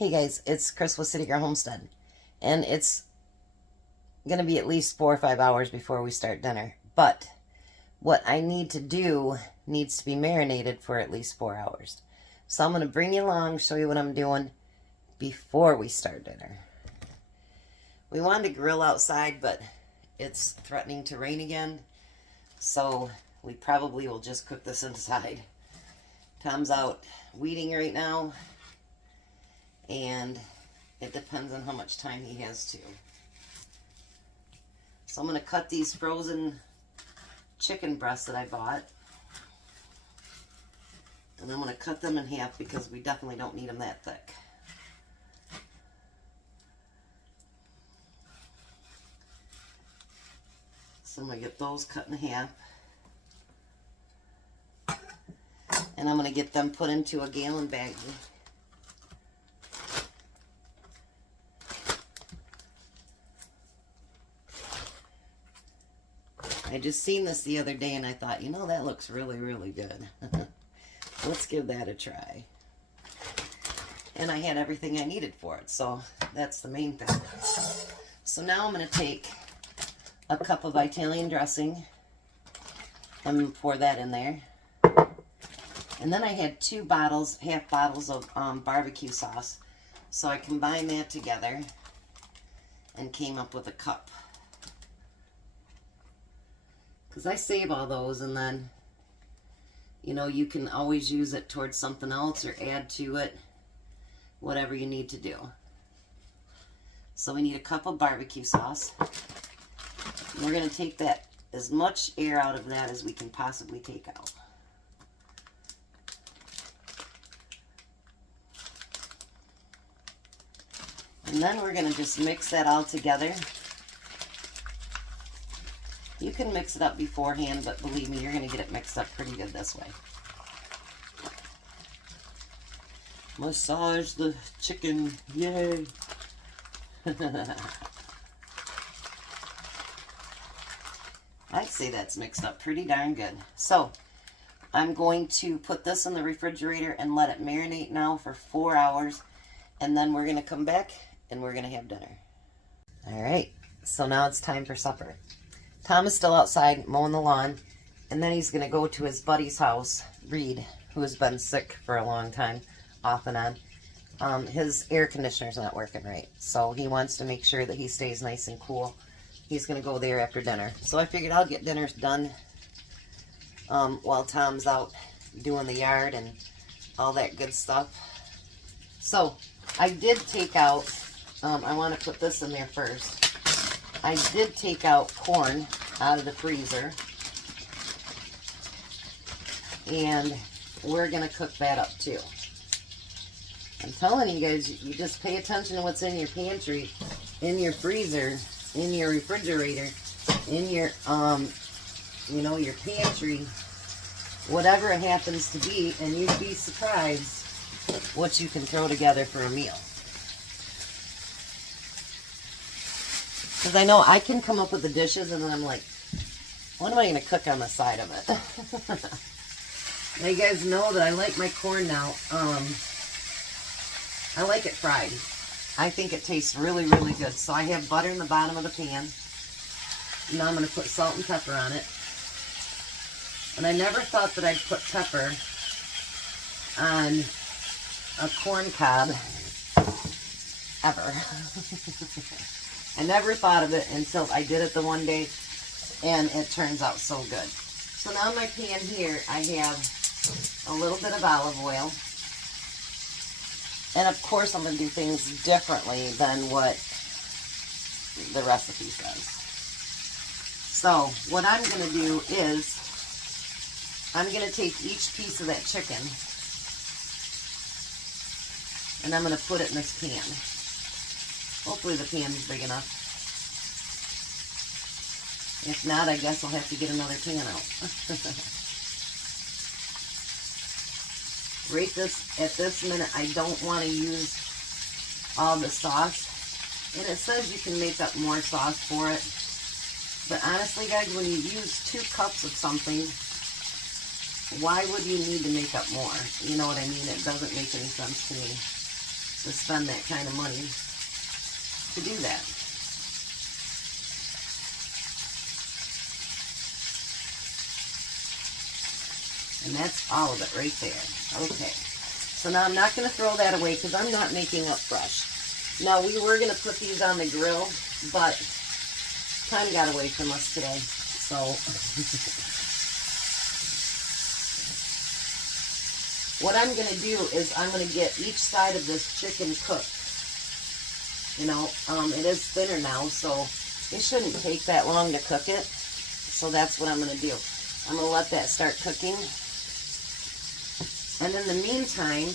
Hey guys, it's Chris with City Girl Homestead, and it's gonna be at least 4 or 5 hours before we start dinner. But what I need to do needs to be marinated for at least 4 hours. So I'm gonna bring you along, show you what I'm doing before we start dinner. We wanted to grill outside, but it's threatening to rain again, so we probably will just cook this inside. Tom's out weeding right now, and it depends on how much time he has to. So I'm going to cut these frozen chicken breasts that I bought, and I'm going to cut them in half because we definitely don't need them that thick. So I'm going to get those cut in half, and I'm going to get them put into a gallon baggie. I just seen this the other day and I thought, you know, that looks really, really good. Let's give that a try. And I had everything I needed for it, so that's the main thing. So now I'm going to take a cup of Italian dressing. I'm going to pour that in there. And then I had 2 bottles, half bottles of barbecue sauce. So I combined that together and came up with a cup. Because I save all those, and then, you know, you can always use it towards something else or add to it, whatever you need to do. So we need a cup of barbecue sauce. And we're going to take that, as much air out of that as we can possibly take out. And then we're going to just mix that all together. You can mix it up beforehand, but believe me, you're going to get it mixed up pretty good this way. Massage the chicken, yay! I'd say that's mixed up pretty darn good. So, I'm going to put this in the refrigerator and let it marinate now for 4 hours, and then we're going to come back and we're going to have dinner. Alright, so now it's time for supper. Tom is still outside mowing the lawn, and then he's going to go to his buddy's house, Reed, who has been sick for a long time, off and on. His air conditioner's not working right, so he wants to make sure that he stays nice and cool. He's going to go there after dinner. So I figured I'll get dinner done while Tom's out doing the yard and all that good stuff. So I did take out, I want to put this in there first. I did take out corn out of the freezer, and we're going to cook that up too. I'm telling you guys, you just pay attention to what's in your pantry, in your freezer, in your refrigerator, in your, you know, your pantry, whatever it happens to be, and you'd be surprised what you can throw together for a meal. Because I know I can come up with the dishes, and then I'm like, what am I going to cook on the side of it? Now you guys know that I like my corn now. I like it fried. I think it tastes really, really good. So I have butter in the bottom of the pan. Now I'm going to put salt and pepper on it. And I never thought that I'd put pepper on a corn cob ever. I never thought of it until I did it the one day, and it turns out so good. So now in my pan here, I have a little bit of olive oil. And of course, I'm going to do things differently than what the recipe says. So what I'm going to do is, I'm going to take each piece of that chicken, and I'm going to put it in this pan. Hopefully the pan's big enough. If not, I guess I'll have to get another pan out. Right at this minute, I don't want to use all the sauce. And it says you can make up more sauce for it. But honestly, guys, when you use 2 cups of something, why would you need to make up more? You know what I mean? It doesn't make any sense to me. to spend that kind of money to do that. And that's all of it right there. Okay. So now I'm not going to throw that away because I'm not making up fresh. Now we were going to put these on the grill, but time got away from us today. So what I'm going to do is I'm going to get each side of this chicken cooked. You know, it is thinner now, so it shouldn't take that long to cook it. So that's what I'm going to do. I'm going to let that start cooking. And in the meantime,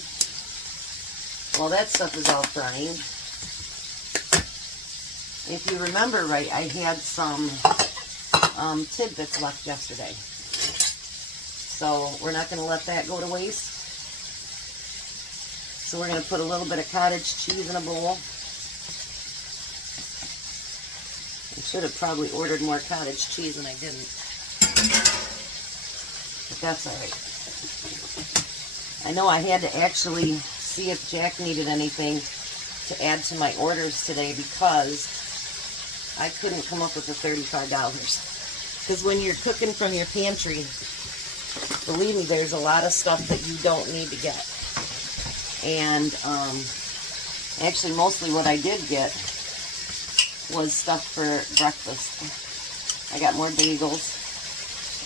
while that stuff is all frying, if you remember right, I had some tidbits left yesterday. So we're not going to let that go to waste. So we're going to put a little bit of cottage cheese in a bowl. I should have probably ordered more cottage cheese and I didn't. But that's alright. I know I had to actually see if Jack needed anything to add to my orders today because I couldn't come up with the $35. Because when you're cooking from your pantry, believe me, there's a lot of stuff that you don't need to get. And actually mostly what I did get was stuff for breakfast. I got more bagels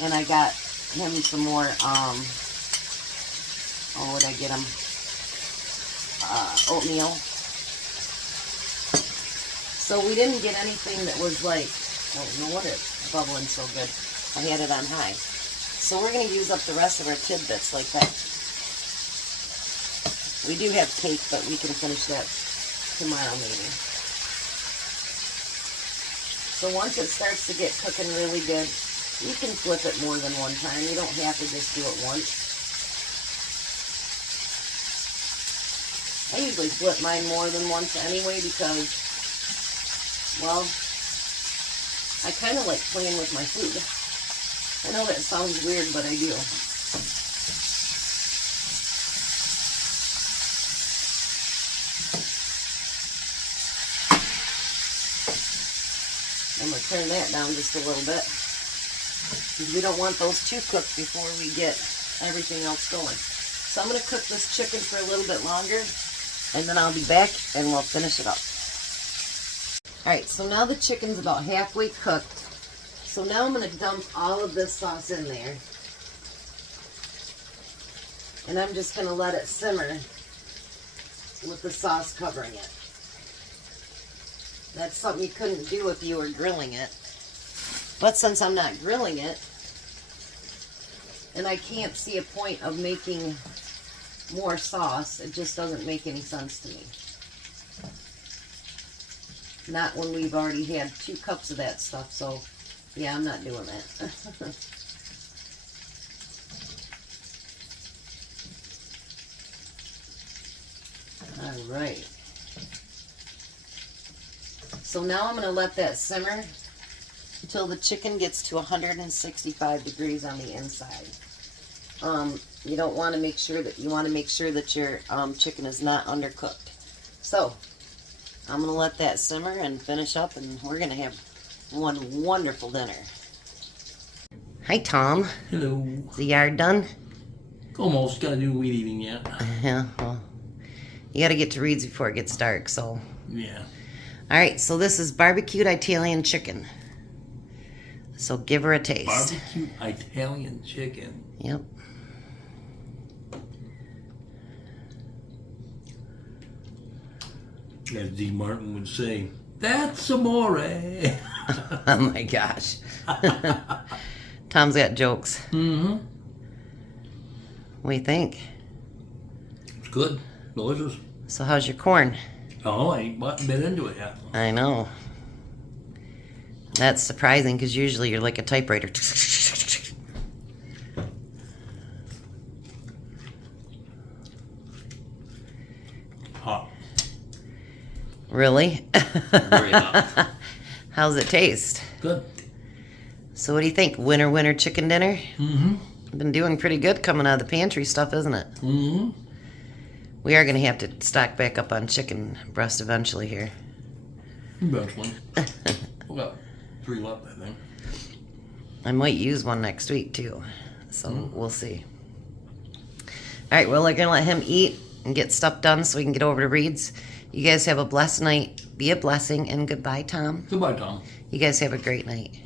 and I got him some more what did I get him? Oatmeal. So we didn't get anything that was like, I don't know what it's bubbling so good. I had it on high. So we're going to use up the rest of our tidbits like that. We do have cake, but we can finish that tomorrow maybe. So once it starts to get cooking really good, you can flip it more than one time. You don't have to just do it once. I usually flip mine more than once anyway because, well, I kind of like playing with my food. I know that sounds weird, but I do. I'm going to turn that down just a little bit because we don't want those too cooked before we get everything else going. So I'm going to cook this chicken for a little bit longer. And then I'll be back and we'll finish it up. Alright, so now the chicken's about halfway cooked. So now I'm going to dump all of this sauce in there. And I'm just going to let it simmer with the sauce covering it. That's something you couldn't do if you were grilling it. But since I'm not grilling it, and I can't see a point of making more sauce, it just doesn't make any sense to me. Not when we've already had 2 cups of that stuff, so yeah, I'm not doing that. Alright. So now I'm going to let that simmer until the chicken gets to 165 degrees on the inside. You don't want to make sure that your chicken is not undercooked. So I'm going to let that simmer and finish up, and we're going to have one wonderful dinner. Hi, Tom. Hello. Is the yard done? Almost. Got to do weed eating yet. Yeah, well, you got to get to Reed's before it gets dark, so. Yeah. All right, so this is barbecued Italian chicken. So give her a taste. Barbecued Italian chicken. Yep. As D. Martin would say, that's amore. Oh my gosh. Tom's got jokes. Mm-hmm. What do you think? It's good. Delicious. So how's your corn? Oh, I ain't been into it yet. I know. That's surprising because usually you're like a typewriter. Hot. Really? Very hot. How's it taste? Good. So what do you think? Winter chicken dinner? Mm-hmm. Been doing pretty good coming out of the pantry stuff, isn't it? Mm-hmm. We are going to have to stock back up on chicken breast eventually here. Eventually. We got 3 left, I think. I might use one next week too. So we'll see. Alright, well, we're going to let him eat and get stuff done so we can get over to Reed's. You guys have a blessed night. Be a blessing, and goodbye, Tom. Goodbye, Tom. You guys have a great night.